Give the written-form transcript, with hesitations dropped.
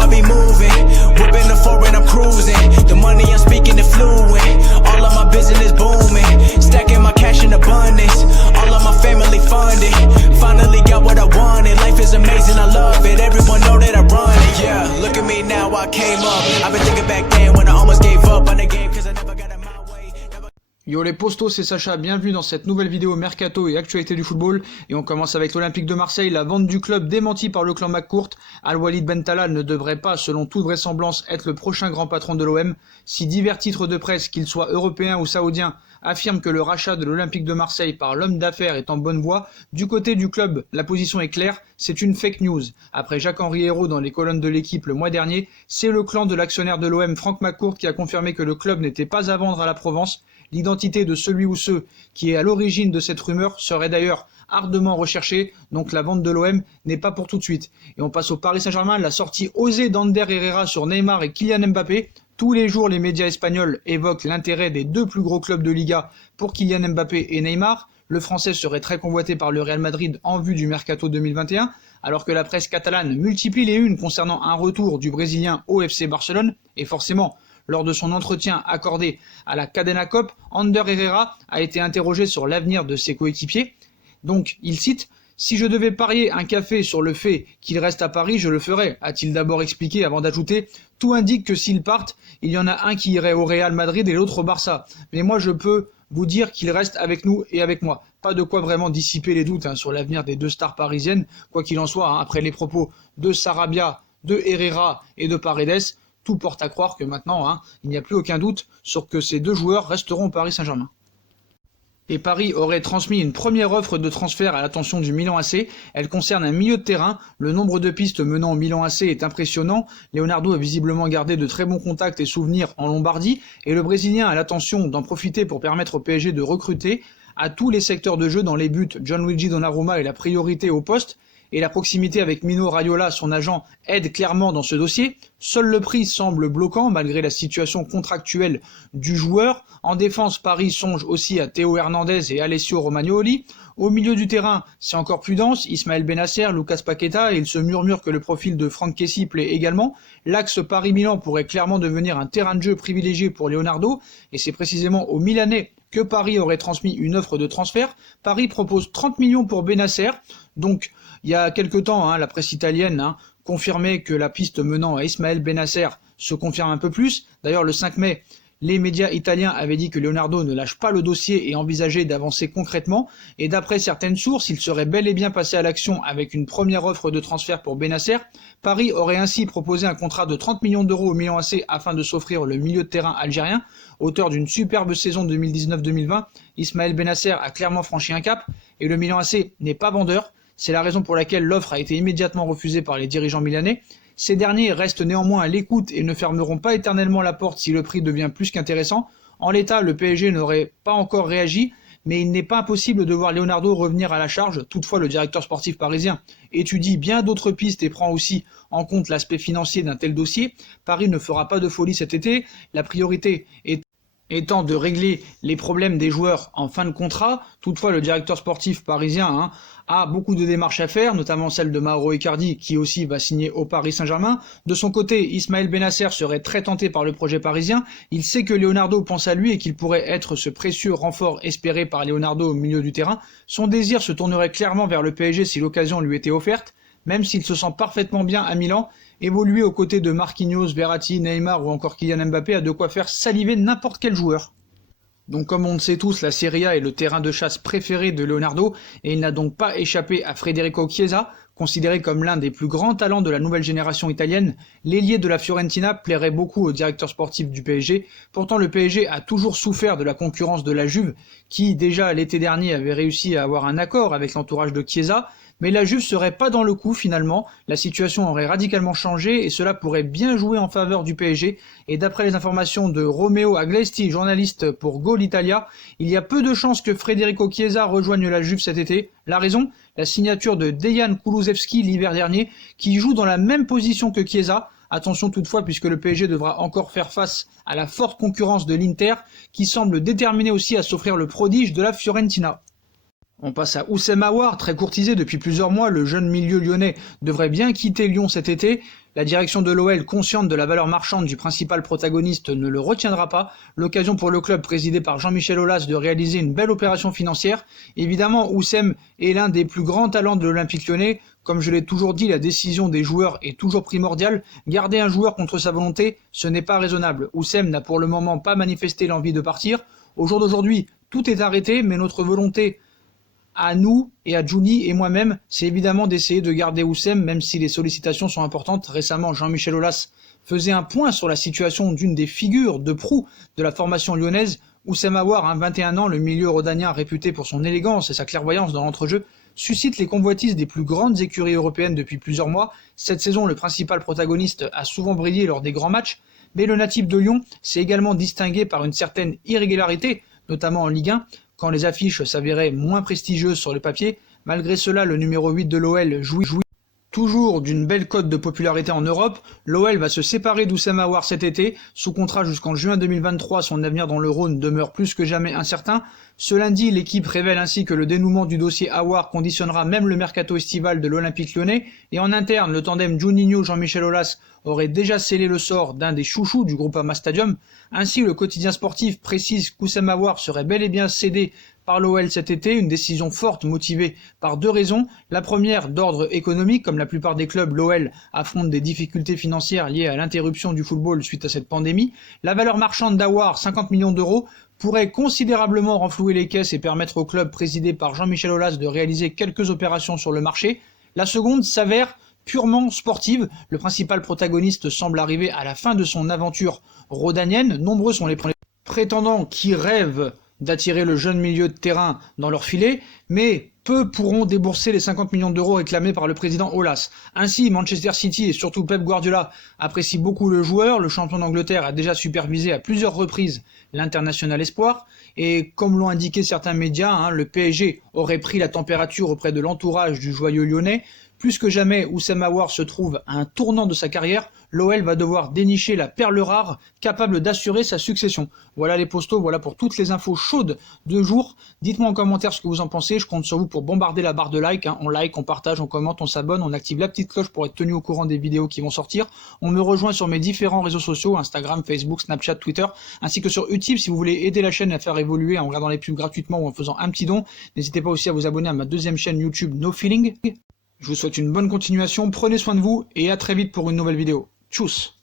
I be moving. Whipping the foreign, I'm cruising. The money I'm speaking is fluent. All of my business booming. Stacking my cash in abundance. All of my family funded. Finally got what I wanted. Life is amazing, I love it. Everyone know that I run it. Yeah, look at me now, I came up. I've been thinking back then when I almost gave up on the game cause I never got in my way. Yo les postos, c'est Sacha, bienvenue dans cette nouvelle vidéo Mercato et actualité du football. Et on commence avec l'Olympique de Marseille, la vente du club démentie par le clan McCourt. Al-Walid Bentala ne devrait pas, selon toute vraisemblance, être le prochain grand patron de l'OM. Si divers titres de presse, qu'ils soient européens ou saoudiens, affirment que le rachat de l'Olympique de Marseille par l'homme d'affaires est en bonne voie, du côté du club, la position est claire, c'est une fake news. Après Jacques-Henri Hérault dans les colonnes de l'équipe le mois dernier, c'est le clan de l'actionnaire de l'OM, Franck McCourt, qui a confirmé que le club n'était pas à vendre à la Provence. L'identité de celui ou ceux qui est à l'origine de cette rumeur serait d'ailleurs ardemment recherchée, donc la vente de l'OM n'est pas pour tout de suite. Et on passe au Paris Saint-Germain, la sortie osée d'Ander Herrera sur Neymar et Kylian Mbappé. Tous les jours, les médias espagnols évoquent l'intérêt des deux plus gros clubs de Liga pour Kylian Mbappé et Neymar. Le Français serait très convoité par le Real Madrid en vue du Mercato 2021, alors que la presse catalane multiplie les unes concernant un retour du Brésilien au FC Barcelone, et forcément, lors de son entretien accordé à la Cadena Cop, Ander Herrera a été interrogé sur l'avenir de ses coéquipiers. Donc, il cite « Si je devais parier un café sur le fait qu'il reste à Paris, je le ferais », a-t-il d'abord expliqué avant d'ajouter « Tout indique que s'ils partent, il y en a un qui irait au Real Madrid et l'autre au Barça. Mais moi, je peux vous dire qu'il reste avec nous et avec moi. » Pas de quoi vraiment dissiper les doutes sur l'avenir des deux stars parisiennes. Quoi qu'il en soit, après les propos de Sarabia, de Herrera et de Paredes, tout porte à croire que maintenant, il n'y a plus aucun doute sur que ces deux joueurs resteront au Paris Saint-Germain. Et Paris aurait transmis une première offre de transfert à l'attention du Milan AC. Elle concerne un milieu de terrain. Le nombre de pistes menant au Milan AC est impressionnant. Leonardo a visiblement gardé de très bons contacts et souvenirs en Lombardie. Et le Brésilien a l'intention d'en profiter pour permettre au PSG de recruter à tous les secteurs de jeu dans les buts. Gianluigi Donnarumma est la priorité au poste. Et la proximité avec Mino Raiola, son agent, aide clairement dans ce dossier. Seul le prix semble bloquant malgré la situation contractuelle du joueur. En défense, Paris songe aussi à Théo Hernandez et Alessio Romagnoli. Au milieu du terrain, c'est encore plus dense. Ismaël Bennacer, Lucas Paqueta, et il se murmure que le profil de Franck Kessie plaît également. L'axe Paris-Milan pourrait clairement devenir un terrain de jeu privilégié pour Leonardo, et c'est précisément aux Milanais que Paris aurait transmis une offre de transfert. Paris propose 30 millions pour Bennacer. Donc, il y a quelque temps, la presse italienne confirmait que la piste menant à Ismaël Bennacer se confirme un peu plus. D'ailleurs, le 5 mai, les médias italiens avaient dit que Leonardo ne lâche pas le dossier et envisageait d'avancer concrètement. Et d'après certaines sources, il serait bel et bien passé à l'action avec une première offre de transfert pour Bennacer. Paris aurait ainsi proposé un contrat de 30 millions d'euros au Milan AC afin de s'offrir le milieu de terrain algérien. Auteur d'une superbe saison 2019-2020, Ismaël Bennacer a clairement franchi un cap et le Milan AC n'est pas vendeur. C'est la raison pour laquelle l'offre a été immédiatement refusée par les dirigeants milanais. Ces derniers restent néanmoins à l'écoute et ne fermeront pas éternellement la porte si le prix devient plus qu'intéressant. En l'état, le PSG n'aurait pas encore réagi, mais il n'est pas impossible de voir Leonardo revenir à la charge. Toutefois, le directeur sportif parisien étudie bien d'autres pistes et prend aussi en compte l'aspect financier d'un tel dossier. Paris ne fera pas de folie cet été. La priorité étant de régler les problèmes des joueurs en fin de contrat. Toutefois, le directeur sportif parisien a beaucoup de démarches à faire, notamment celle de Mauro Icardi, qui aussi va signer au Paris Saint-Germain. De son côté, Ismaël Bennacer serait très tenté par le projet parisien. Il sait que Leonardo pense à lui et qu'il pourrait être ce précieux renfort espéré par Leonardo au milieu du terrain. Son désir se tournerait clairement vers le PSG si l'occasion lui était offerte, même s'il se sent parfaitement bien à Milan. Évoluer aux côtés de Marquinhos, Verratti, Neymar ou encore Kylian Mbappé a de quoi faire saliver n'importe quel joueur. Donc comme on le sait tous, la Serie A est le terrain de chasse préféré de Leonardo et il n'a donc pas échappé à Federico Chiesa, considéré comme l'un des plus grands talents de la nouvelle génération italienne. L'ailier de la Fiorentina plairait beaucoup au directeur sportif du PSG. Pourtant le PSG a toujours souffert de la concurrence de la Juve, qui déjà l'été dernier avait réussi à avoir un accord avec l'entourage de Chiesa. Mais la Juve serait pas dans le coup finalement, la situation aurait radicalement changé et cela pourrait bien jouer en faveur du PSG. Et d'après les informations de Romeo Agresti, journaliste pour Goal Italia, il y a peu de chances que Federico Chiesa rejoigne la Juve cet été. La raison ? La signature de Dejan Kulusevski l'hiver dernier, qui joue dans la même position que Chiesa. Attention toutefois puisque le PSG devra encore faire face à la forte concurrence de l'Inter, qui semble déterminé aussi à s'offrir le prodige de la Fiorentina. On passe à Oussem Aouar, très courtisé depuis plusieurs mois, le jeune milieu lyonnais devrait bien quitter Lyon cet été. La direction de l'OL, consciente de la valeur marchande du principal protagoniste, ne le retiendra pas. L'occasion pour le club présidé par Jean-Michel Aulas de réaliser une belle opération financière. Évidemment, Oussem est l'un des plus grands talents de l'Olympique Lyonnais. Comme je l'ai toujours dit, la décision des joueurs est toujours primordiale. Garder un joueur contre sa volonté, ce n'est pas raisonnable. Oussem n'a pour le moment pas manifesté l'envie de partir. Au jour d'aujourd'hui, tout est arrêté, mais notre volonté à nous et à Juni et moi-même, c'est évidemment d'essayer de garder Oussem, même si les sollicitations sont importantes. Récemment, Jean-Michel Aulas faisait un point sur la situation d'une des figures de proue de la formation lyonnaise. Oussem Aouar, 21 ans, le milieu rhodanien réputé pour son élégance et sa clairvoyance dans l'entrejeu, suscite les convoitises des plus grandes écuries européennes depuis plusieurs mois. Cette saison, le principal protagoniste a souvent brillé lors des grands matchs, mais le natif de Lyon s'est également distingué par une certaine irrégularité, notamment en Ligue 1, quand les affiches s'avéraient moins prestigieuses sur le papier. Malgré cela, le numéro 8 de l'OL jouit toujours d'une belle cote de popularité en Europe. L'OL va se séparer d'Oussem Aouar cet été. Sous contrat jusqu'en juin 2023, son avenir dans le Rhône demeure plus que jamais incertain. Ce lundi, l'équipe révèle ainsi que le dénouement du dossier Aouar conditionnera même le mercato estival de l'Olympique Lyonnais. Et en interne, le tandem Juninho-Jean-Michel Aulas aurait déjà scellé le sort d'un des chouchous du Groupama Stadium. Ainsi, le quotidien sportif précise qu'Oussem Aouar serait bel et bien cédé par l'OL cet été, une décision forte motivée par deux raisons. La première, d'ordre économique, comme la plupart des clubs, l'OL affronte des difficultés financières liées à l'interruption du football suite à cette pandémie. La valeur marchande d'Aouar, 50 millions d'euros, pourrait considérablement renflouer les caisses et permettre au club présidé par Jean-Michel Aulas de réaliser quelques opérations sur le marché. La seconde s'avère purement sportive. Le principal protagoniste semble arriver à la fin de son aventure rhodanienne. Nombreux sont les prétendants qui rêvent d'attirer le jeune milieu de terrain dans leur filet, mais peu pourront débourser les 50 millions d'euros réclamés par le président Aulas. Ainsi, Manchester City et surtout Pep Guardiola apprécient beaucoup le joueur. Le champion d'Angleterre a déjà supervisé à plusieurs reprises l'international espoir, et comme l'ont indiqué certains médias, le PSG aurait pris la température auprès de l'entourage du joyeux lyonnais. Plus que jamais, Oussem Aouar se trouve à un tournant de sa carrière. L'OL va devoir dénicher la perle rare capable d'assurer sa succession. Voilà les postos, voilà pour toutes les infos chaudes de jour. Dites-moi en commentaire ce que vous en pensez. Je compte sur vous pour bombarder la barre de like. On like, on partage, on commente, on s'abonne, on active la petite cloche pour être tenu au courant des vidéos qui vont sortir. On me rejoint sur mes différents réseaux sociaux, Instagram, Facebook, Snapchat, Twitter, ainsi que sur Utip si vous voulez aider la chaîne à faire évoluer en regardant les pubs gratuitement ou en faisant un petit don. N'hésitez pas aussi à vous abonner à ma deuxième chaîne YouTube No Feeling. Je vous souhaite une bonne continuation, prenez soin de vous et à très vite pour une nouvelle vidéo. Tchuss!